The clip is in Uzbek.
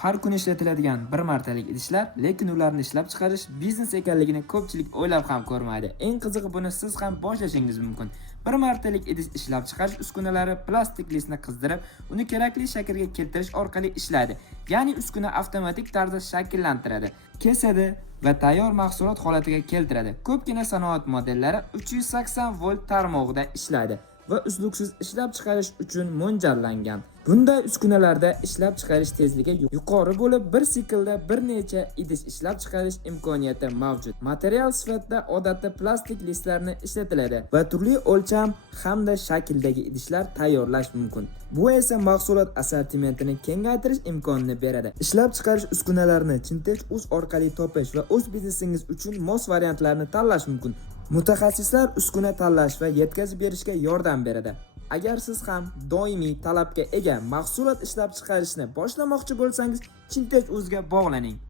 Har kuni ishlatiladigan bir martalik idishlar, lekin ularni ishlab chiqarish biznes ekanligini ko'pchilik o'ylab ham ko'rmaydi. Eng qizig'i, buni siz ham boshlashingiz mumkin. Bir martalik idish ishlab chiqarish uskunalari plastik listni qizdirib, uni kerakli shaklga keltirish orqali ishlaydi. Ya'ni uskuna avtomatik tarzda shakllantiradi, kesadi va tayyor mahsulot holatiga keltiradi. Ko'pgina sanoat modellari 380 volt tarmog'ida ishlaydi va uzluksiz ishlab chiqarish uchun mo'ljallangan. Bunday uskunalarda ishlab chiqarish tezligi yuqori bo'lib, bir siklda bir necha idish ishlab chiqarish imkoniyati mavjud. Material sifatida odatda plastik listlarni ishlatiladi va turli o'lcham hamda shakldagi idishlar tayyorlash mumkin. Bu esa mahsulot assortimentini kengaytirish imkonini beradi. Ishlab chiqarish uskunalarini Chintex.uz orqali topish va o'z biznesingiz uchun mos variantlarni tanlash mumkin. Mutaxassislar uskuna tanlash va yetkazib berishga yordam beradi. Agar siz ham doimiy talabga ega mahsulot ishlab chiqarishni boshlamoqchi bo'lsangiz, Chintex.uzga bog'laning.